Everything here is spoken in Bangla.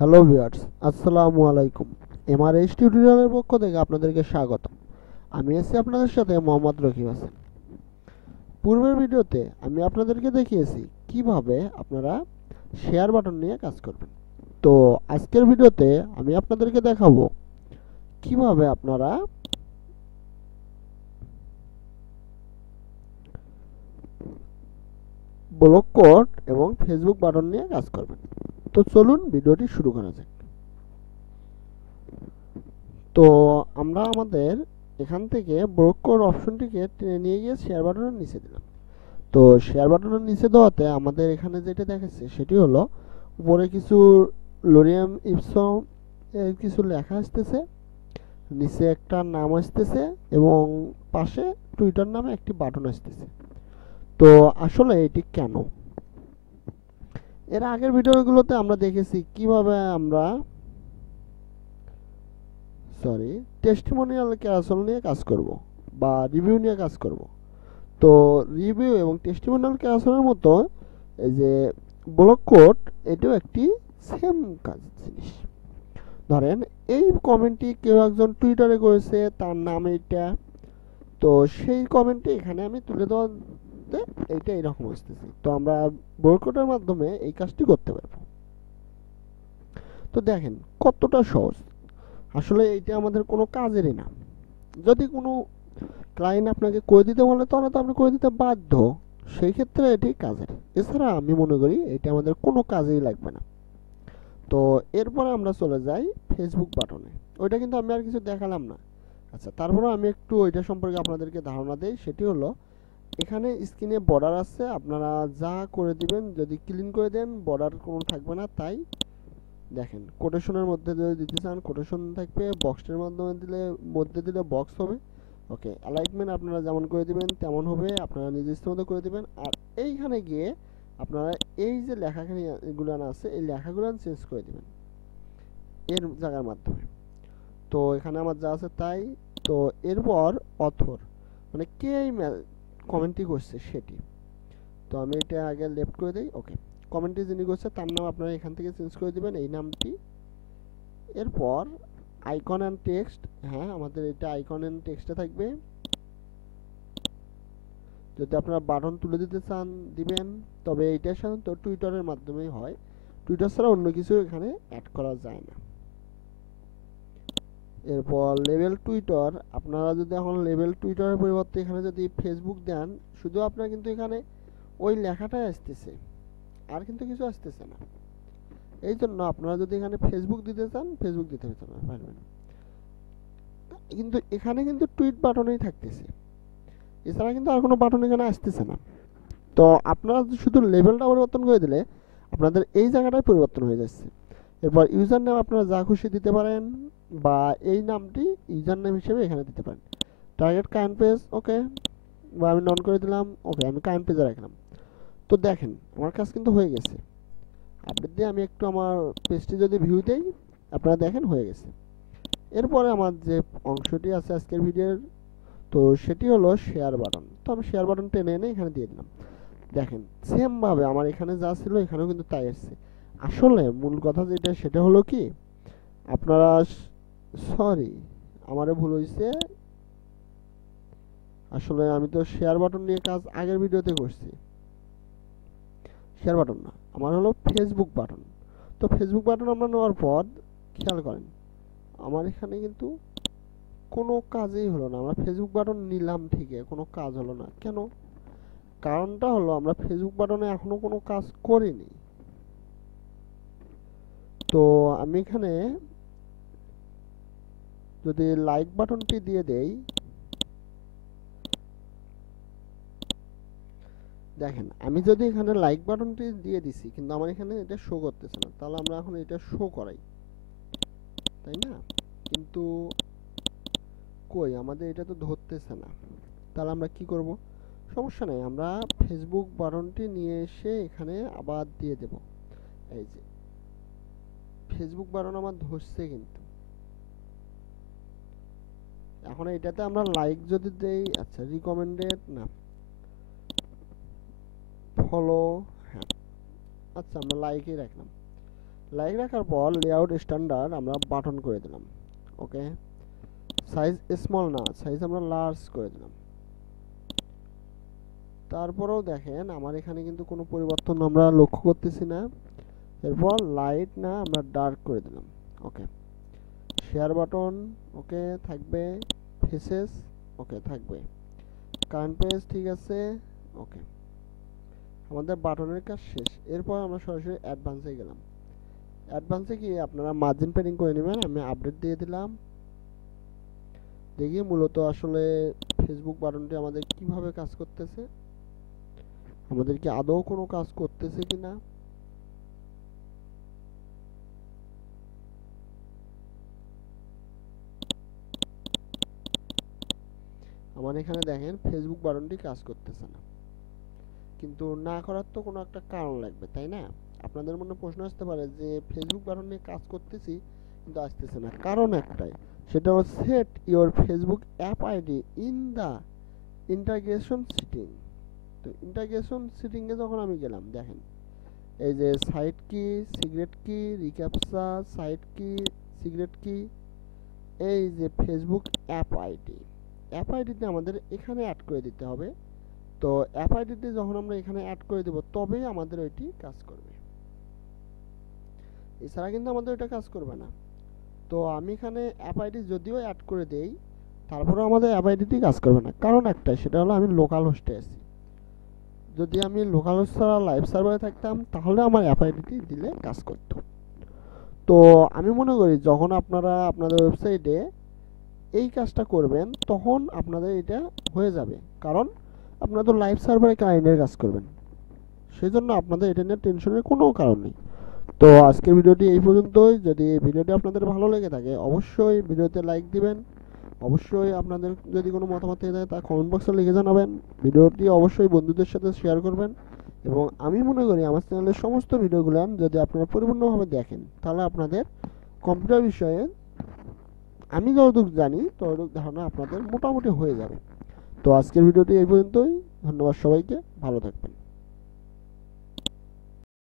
হ্যালো ভিউয়ার্স, আসসালামু আলাইকুম। এমআরএস টিউটোরিয়ালের পক্ষ থেকে আপনাদেরকে স্বাগত। আমি আছি আপনাদের সাথে মোহাম্মদ রকিব হাসান। পূর্বের ভিডিওতে আমি আপনাদেরকে দেখিয়েছি কিভাবে আপনারা শেয়ার বাটন নিয়ে কাজ করবেন। তো আজকের ভিডিওতে আমি আপনাদেরকে দেখাবো কিভাবে আপনারা ব্লক কোড এবং ফেসবুক বাটন নিয়ে কাজ করবেন। তো চলুন ভিডিওটি শুরু করা যাক। তো আমরা আমাদের এখান থেকে ব্লক কোড অপশনটিকে টেনে নিয়ে গিয়ে শেয়ার বাটনের নিচে দিলাম। তো শেয়ার বাটনের নিচে দেওয়াতে আমাদের এখানে যেটা দেখাচ্ছে সেটি হলো উপরে কিছু লোরিয়াম ইপসম এর কিছু লেখা আসতেছে, নিচে একটা নাম আসতেছে এবং পাশে টুইটার নামে একটি বাটন আসতেছে। তো আসলে এটি কেন? এর আগের ভিডিওগুলোতে আমরা দেখেছি কিভাবে আমরা টেস্টিমোনিয়াল ক্যারাসল নিয়ে কাজ করব বা রিভিউ নিয়ে কাজ করব। তো রিভিউ এবং টেস্টিমোনিয়াল ক্যারাসলের মতো এই যে ব্লক কোড, এটাও একটি সেম কাজ জিনিস। ধরেন এই কমেন্টটি কেউ একজন টুইটারে করেছে, তার নাম এইটা, তো সেই কমেন্টটি এখানে আমি তুলে দেওয়াতে এইটা এরকম আসতেছে। তো আমরা ব্লক কোডের মাধ্যমে এই কাজটি করতে পারবো। তো দেখেন কতটা সহজ। আসলে এইটা আমাদের কোনো কাজেরই না। যদি কোনো ক্লায়েন্ট আপনাকে করে দিতে বলে তাহলে তো আপনি করে দিতে বাধ্য, সেই ক্ষেত্রে এটি কাজের। এছাড়া আমি মনে করি এটা আমাদের কোনো কাজেই লাগবে না। তো এরপরে আমরা চলে যাই ফেসবুক বাটনে। ওইটা কিন্তু আমি আর কিছু দেখালাম না। আচ্ছা, তারপরেও আমি একটু ওইটা সম্পর্কে আপনাদেরকে ধারণা দেই। সেটি হলো এখানে স্ক্রিনে বর্ডার আছে, আপনারা যা করে দিবেন, যদি ক্লিন করে দেন বর্ডার কোনো থাকবে না। তাই দেখেন কোটেশনের মধ্যে যদি দিতে চান কোটেশন থাকবে, বক্সের মাধ্যমে দিলে বক্স হবে। ওকে, অ্যালাইনমেন্ট আপনারা যেমন করে দিবেন তেমন হবে, আপনারা নিজস্ব মতো করে দিবেন। আর এইখানে গিয়ে আপনারা এই যে লেখাগুলো আছে এই লেখাগুলো চেঞ্জ করে দিবেন এর জায়গার মাধ্যমে। তো এখানে আমার যা আছে তাই। তো এরপর অথর মানে কে এই কমেন্টটি করছে সেটি। তো আমি এটা আগে লেফট করে দিই। ওকে, কমেন্টটি যিনি করছে তার নাম আপনারা এখান থেকে চেঞ্জ করে দিবেন, এই নামটি। এরপর আইকন অ্যান্ড টেক্সট, হ্যাঁ আমাদের এটা আইকন অ্যান্ড টেক্সটে থাকবে। যদি আপনারা বাটন তুলে দিতে চান দিবেন, তবে এইটা সাধারণত টুইটারের মাধ্যমেই হয়। টুইটার ছাড়া অন্য কিছু এখানে অ্যাড করা যায় না। এরপর লেবেল টুইটার, আপনারা যদি এখন লেবেল টুইটারের পরিবর্তে এখানে যদি ফেসবুক দেন, শুধু আপনার কিন্তু এখানে ওই লেখাটাই আসতেছে, আর কিন্তু কিছু আসতেছে না। এই জন্য আপনারা যদি এখানে ফেসবুক দিতে চান ফেসবুক দিতে পারবেন, কিন্তু এখানে কিন্তু টুইট বাটনেই থাকতেছে, এছাড়া কিন্তু আর কোনো বাটন এখানে আসতেছে না। তো আপনারা শুধু লেভেলটা পরিবর্তন করে দিলে আপনাদের এই জায়গাটাই পরিবর্তন হয়ে যাচ্ছে। এরপর ইউজার নেম আপনারা যা খুশি দিতে পারেন, বা এই নামটি ইউজার নেম হিসেবে এখানে দিতে পারেন। টার্গেট কারেন্ট পেজ, ওকে, বা আমি নন করে দিলাম। ওকে, আমি কারেন্ট পেজে রাখলাম। তো দেখেন আমার কাজ কিন্তু হয়ে গেছে। আপডেট দিয়ে আমি একটু আমার পেজটি যদি ভিউ দেই, আপনারা দেখেন হয়ে গেছে। এরপরে আমার যে অংশটি আছে আজকের ভিডিওর, তো সেটি হলো শেয়ার বাটন। তো আমি শেয়ার বাটন টেনে এনে এখানে দিয়ে দিলাম। দেখেন সেম ভাবে আমার এখানে যা ছিল এখানেও কিন্তু তাই আসছে। আসলে মূল কথা যেটা সেটা হলো কি, আপনারা সরি আমারে ভুল হয়েছে। আসলে আমি তো শেয়ার বাটন নিয়ে কাজ আগের ভিডিওতে করছি। শেয়ার বাটন না, আমার হলো ফেসবুক বাটন। তো ফেসবুক বাটন আমরা নেওয়ার পর খেয়াল করেন আমার এখানে কিন্তু কোনো কাজই হলো না। আমরা ফেসবুক বাটন নিলাম ঠিকই, কোনো কাজ হলো না কেন? কারণটা হলো আমরা ফেসবুক বাটনে এখনো কোনো কাজ করিনি। তো আমি এখানে যদি লাইক বাটনটি দিয়ে দেই, দেখেন আমি যদি এখানে লাইক বাটনটি দিয়ে দিছি কিন্তু আমার এখানে এটা শো করতেছে না, তাহলে আমরা এখন এটা শো করাই, তাই না? কিন্তু কই আমাদের এটা তো ধরতেছে না। তাহলে আমরা কি করব? সমস্যা নাই, আমরা ফেসবুক বাটনটি নিয়ে এসে এখানে আবার দিয়ে দেব। এই যে ফেসবুক বাটন আমার ধরছে, কিন্তু এখন এটাতে আমরা লাইক যদি দেই, আচ্ছা রিকমেন্ডেড না ফলো, হ্যাঁ আচ্ছা আমরা লাইকই রাখলাম। লাইক রাখার পর লেআউট স্ট্যান্ডার্ড আমরা বাটন করে দিলাম। ওকে, সাইজ স্মল না, সাইজ আমরা লার্জ করে দিলাম। তারপরেও দেখেন আমার এখানে কিন্তু কোনো পরিবর্তন আমরা লক্ষ্য করতেছি না। এরপর লাইট না, আমরা ডার্ক করে দিলাম। ওকে, শেয়ার বাটন ওকে থাকবে, ফেসেস ওকে থাকবে, কারেন্ট পেজ ঠিক আছে। ওকে, আমাদের বাটনের কাজ শেষ। এরপর আমরা সরাসরি অ্যাডভান্সে গেলাম। অ্যাডভান্সে গিয়ে আপনারা মার্জিন প্যাডিং করে নেবেন। আমি আপডেট দিয়ে দিলাম। দেখি মূলত আসলে ফেসবুক বাটনটি আমাদের কিভাবে কাজ করতেছে, আমাদের কি আদৌ কোনো কাজ করতেছে কিনা। আমার এখানে দেখেন ফেসবুক বাটনটি কাজ করতেছে না, কিন্তু না করার তো কোনো একটা কারণ লাগবে, তাই না? আপনাদের মনে প্রশ্ন আসতে পারে যে ফেসবুক বাটনে কাজ করতেছি কিন্তু আসতেছে না। কারণ একটাই, সেটা হলো set your Facebook app ID in the integration setting. তো ইন্টাগ্রেশন সেটিং এ যখন আমি গেলাম, দেখেন এই যে সাইট কি, সিক্রেট কি, রিক্যাপচা, সাইট কি, সিক্রেট কি, এই যে ফেসবুক অ্যাপ আইডি, অ্যাপ আইডিতে আমাদের এখানে অ্যাড করে দিতে হবে। তো অ্যাপ আইডিতে যখন আমরা এখানে অ্যাড করে দেব তবেই আমাদের ওইটি কাজ করবে, এছাড়া কিন্তু আমাদের ওইটা কাজ করবে না। তো আমি এখানে অ্যাপ আইডি যদিও অ্যাড করে দেই, তারপরেও আমাদের অ্যাপ আইডিটি কাজ করবে না। কারণ একটাই, সেটা হলো আমি লোকাল হোস্টে আছি। যদি আমি লোকাল হোস্ট ছাড়া লাইভ সার্ভারে থাকতাম তাহলে আমার অ্যাপ আইডিটি দিলে কাজ করতো। তো আমি মনে করি যখন আপনারা আপনাদের ওয়েবসাইটে এই কাজটা করবেন তখন আপনাদের এটা হয়ে যাবে, কারণ আপনারা তো লাইভ সার্ভারে ক্লায়েন্টের কাজ করবেন, সেই জন্য আপনাদের এটা নিয়ে টেনশনের কোনো কারণ নেই। তো আজকের ভিডিওটি এই পর্যন্তই। যদি এই ভিডিওটি আপনাদের ভালো লেগে থাকে অবশ্যই ভিডিওতে লাইক দিবেন। অবশ্যই আপনাদের যদি কোনো মতামত থেকে থাকে তা কমেন্ট বক্সে লিখে জানাবেন। ভিডিওটি অবশ্যই বন্ধুদের সাথে শেয়ার করবেন। এবং আমি মনে করি আমার চ্যানেলের সমস্ত ভিডিওগুলো যদি আপনারা পরিপূর্ণভাবে দেখেন তাহলে আপনাদের কম্পিউটার বিষয়ে আমি যতটুকু জানি ততটুকু ধারণা আপনাদের মোটামুটি হয়ে যাবে। তো আজকের ভিডিওটি এই পর্যন্তই। ধন্যবাদ সবাইকে, ভালো থাকবেন।